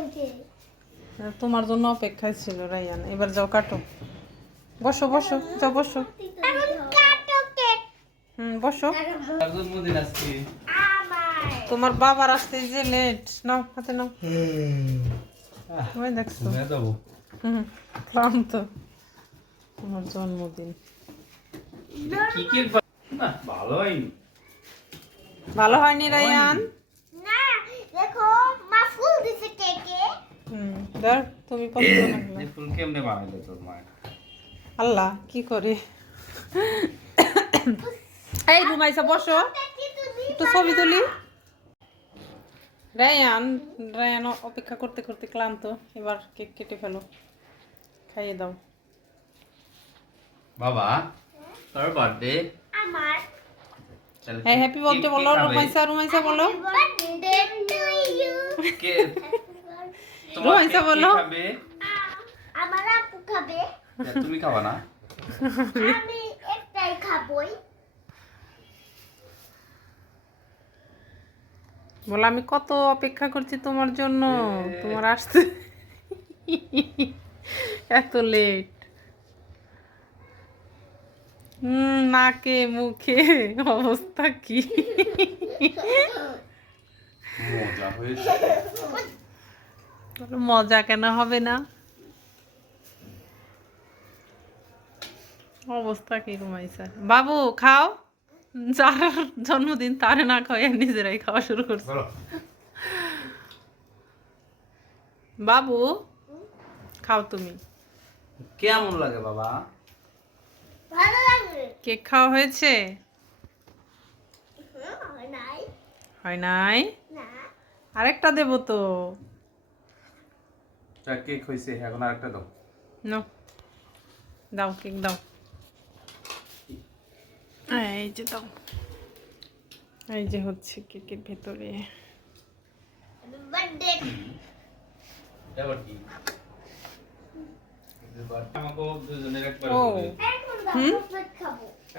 হয়েছে তোমার জন্য অপেক্ষায় ছিল রাইয়ান। এবার যাও কাটো। বসো বসো যাও বসো। এখন হুম বসো। তোমার বাবার আসতে যে লেট নাও হাতে নাও। ওই দেখছ। ক্লান্ত। তোমার জন্মদিন। ভালো হয়নি। ভালো হয়নি রাইয়ান না দেখো মা ফুল দিছে কেকে হুম ধর তুমি পছন্দ ফুল কেমনে বানাইলে তোর মায়ের? আল্লাহ কি করে? এই রুমাইসা বসো। একটু ছবি তুলি। রায়ান রায়ান অপেক্ষা করতে করতে ক্লান্ত। এবার কেক কেটে ফেলো। খাইয়ে দাও। বাবা তোর বার্থডে আমার। হ্যাঁ হ্যাপি বার্থডে বলো রুমাইসা রুমাইসা বলো। বার্থডে টু ইউ কে রোহিতা বলো। খাবে? আমার আপু খাবে তুমি খাবা না? আমি একটাই খাবই। বলো আমি কত অপেক্ষা করছি তোমার জন্য? তোমার আসতে এত লেট হুম নাকে মুখে অবস্থা কি? মজা হয়েছে। মজা কেন হবে না? অবস্থা কি রুমাইসা বাবু খাও। যার জন্মদিন তারে না খাওয়াই নিজেরাই খাওয়া শুরু করছে। বাবু খাও তুমি। কেমন লাগে বাবা? ভালো লাগে কেক খাওয়া হয়েছে? হয় নাই। হয় নাই? না। আরেকটা দেবো তো। তা কেক হয়েছে এখন আরেকটা দাও। নাও দাও কেক দাও। এই যে দাও। এই যে হচ্ছে কেকের ভেতরে।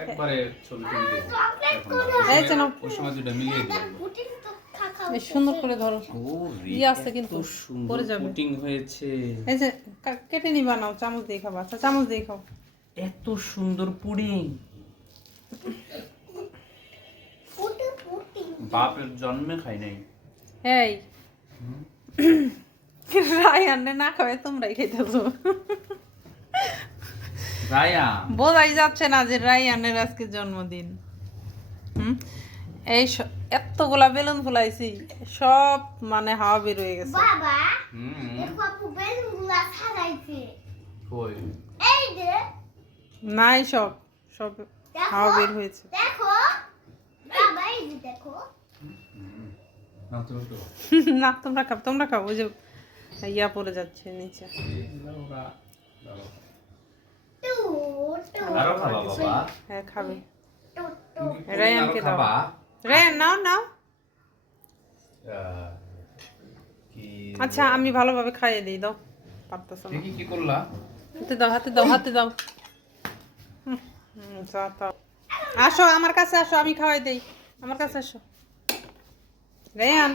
একবারে ছবি তুলে দেবো। না। এই যে নাও। ওই সময় দুটো মিলিয়ে খাও এই সুন্দর করে ধরো। ও ইয়ে আছে কিন্তু, পড়ে যাবে। হয়েছে। এই যে কেটে নিবা নাও চামচ দিয়ে খাবা আচ্ছা চামচ দিয়ে খাও। এত সুন্দর পুডিং। বাপের জন্মে খাই নাই। এই। রায়ানে না খাবে তোমরাই খেতেছো রায়া বোঝাই যাচ্ছে না যে রায়ানের আজকে জন্মদিন। হুম? এই স- এতগুলা বেলুন ফুলাইছি সব মানে হাওয়া বের হয়ে গেছে। বাবা দেখো আপু বেলুনগুলা সাজাইছে কই? এই যে। নাই সব সব হাওয়া বের হয়েছে। দেখো। বাবা এই যে দেখো। না তোমরা খাও তোমরা খাও ওই যে ইয়া পড়ে যাচ্ছে নিচে। টু টু আরও খাবা বাবা। হ্যাঁ খাবে। রায়ানকে দাও। রায়ান নাও নাও। আচ্ছা আমি ভালোভাবে খাইয়ে দিই দাও। পারতেছ না। কি করলা। হাতে দাও হাতে দাও হাতে দাও। আসো আমার কাছে আসো আমি খাওয়াই দেই। আমার কাছে আসো। রেয়ান